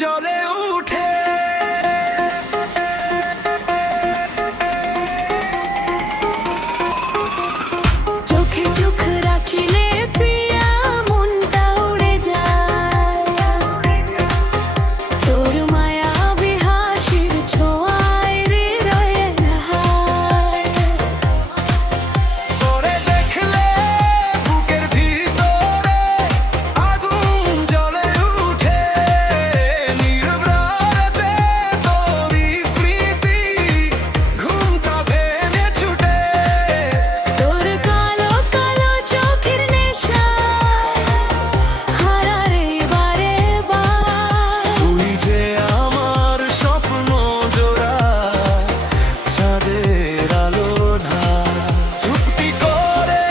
জ্বলে উঠে। চোখে চোখ রাখিলে প্রিয়া মনটা উড়ে যায়, তোর মায়াবী হাসির ছোঁয়ায় হৃদয়ে হায়। তোরে দেখলে বুকের ভিতরে আগুন জ্বলে উঠে, নীরব রাতে তোরই স্মৃতি ঘুমটা ভেঙে ছুটে। তোর কালো কালো চোখের নেশায় হারারে বারে বার। তুই যে আমার স্বপ্ন জোড়া, চাঁদের আলো ধার। চুপটি করে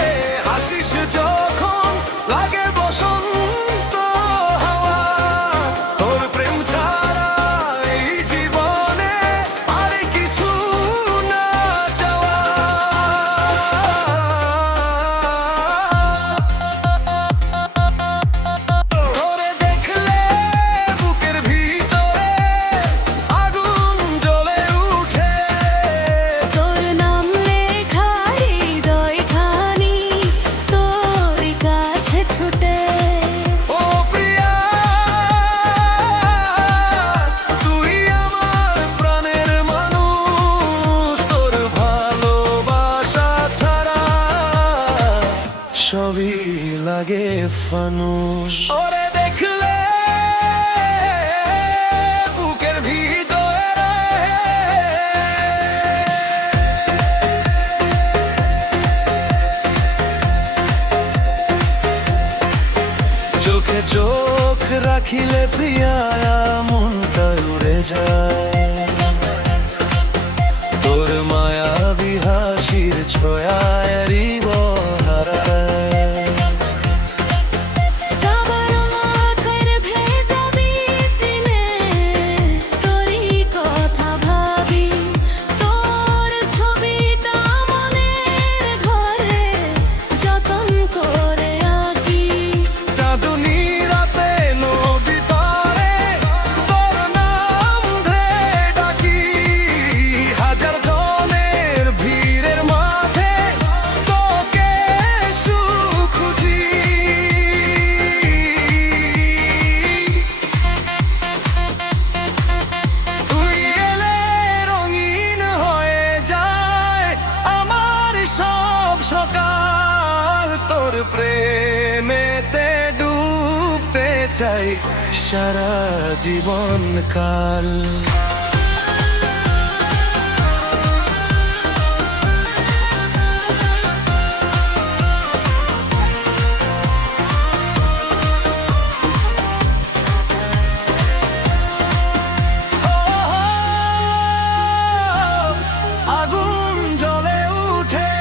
হাসিস যখন লাগে বসন্ত হাওয়া। তোর প্রেম ছাড়া এই জীবনে আর কিছু না চাওয়া। তোরে দেখলে বুকের ভিতরে আগুন জ্বলে উঠে। তোর নাম লেখা হৃদয়খানি তোর কাছে ছুটে। ও প্রিয়া, তুই আমার প্রাণের মানুষ। তোর ভালোবাসা ছাড়া সবই লাগে ফানুস। ওরে দেখলে বুকের ভিতরে চোখে চোখ রাখিলে প্রিয়া মনটা উড়ে যায়, তোর মায়াবী হাসির ছোঁয়ায় হৃদয় হারায়। সবার আঁখের ভেজাবি দিনে তোরই কথা ভাবি, তোর ছবিটা মনের ঘরে যতন করে আঁকি। চাঁদনী রাতে নদী পারে তোর নাম ধরে ডাকি, হাজার জনের ভিড়ের মাঝে তোকে সুখ খুঁজি। তুই এলে রঙিন হয়ে যায় আমার সব সকাল। তোর প্রেমেতে ডুবতে চাই সারা জীবন কাল। আগুন জ্বলে উঠে।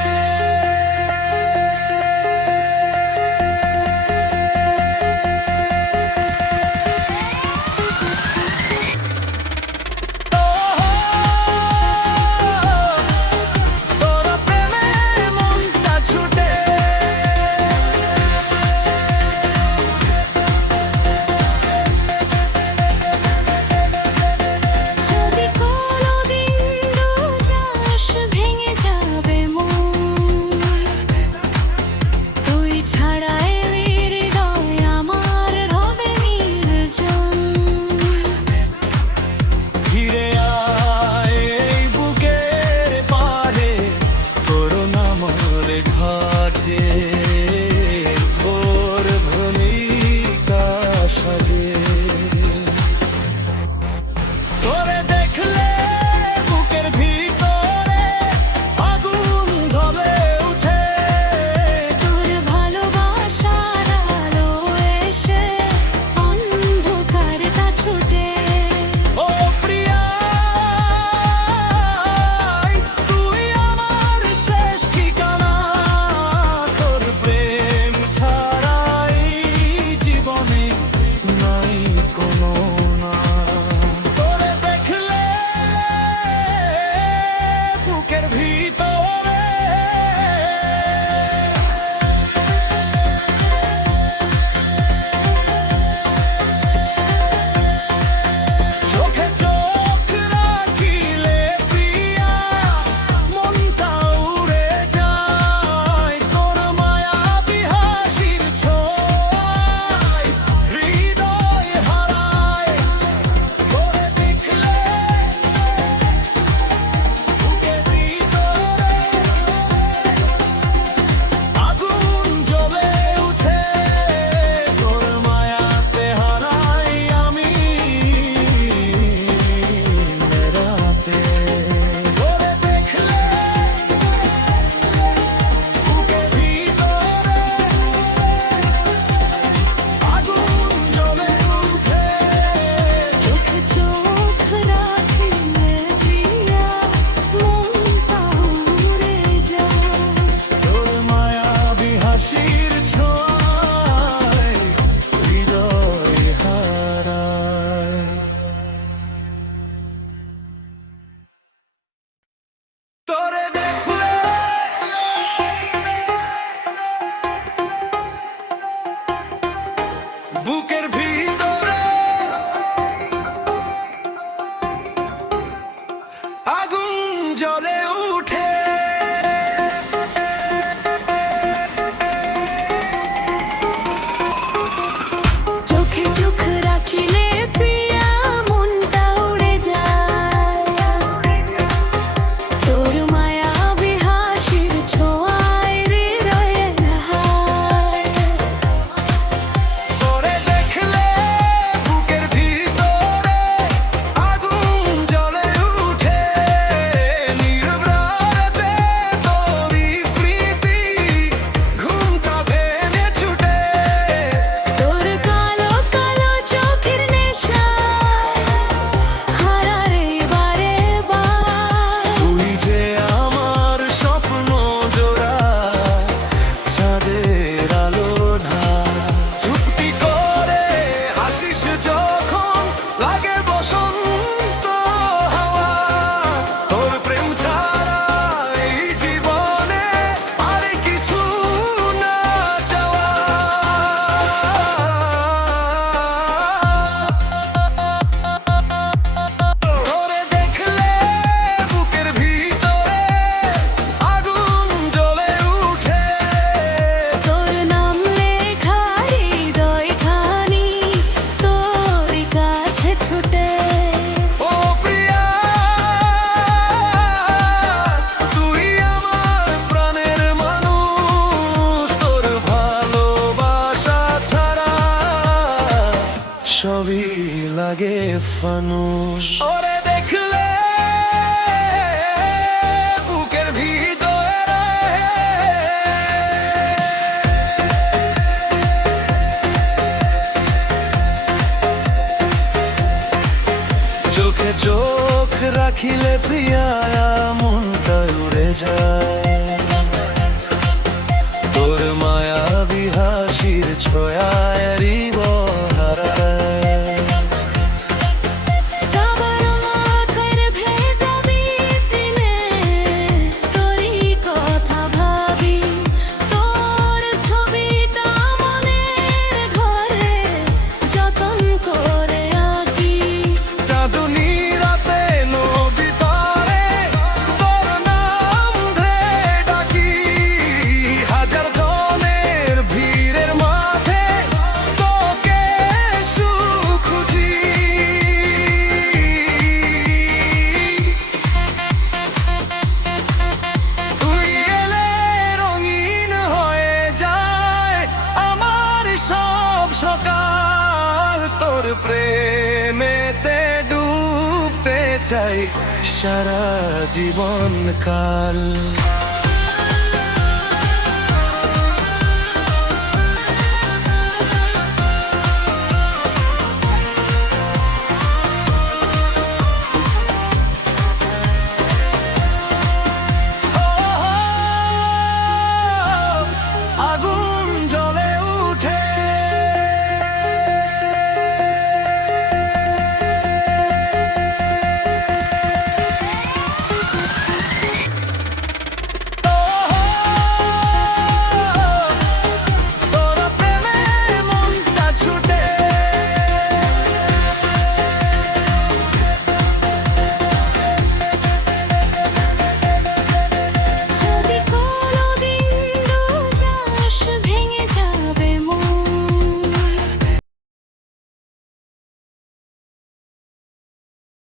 লাগে ফানুস ওরে দেখলে বুকের ভিতরে চোখে চোখ রাখিলে প্রিয়া মনটা উড়ে যায় তোর মায়া বিহাসির ছোঁয়ায় হারায় সাবর আঁখের ভেজাবি দিনে তোরই কথা ভাবি তোর ছবিটা মনের ঘরে যতন করে আঁকি চাঁদনী রাতে নদী পারে তোর নাম ধরে ডাকি হাজার জনের ভিড়ের মাঝে তোকে সুখ খুঁজি তুই এলে রঙিন হয়ে যায় আমার সব সকাল তোর প্রেমেতে ডুবতে চাই সারা জীবন কাল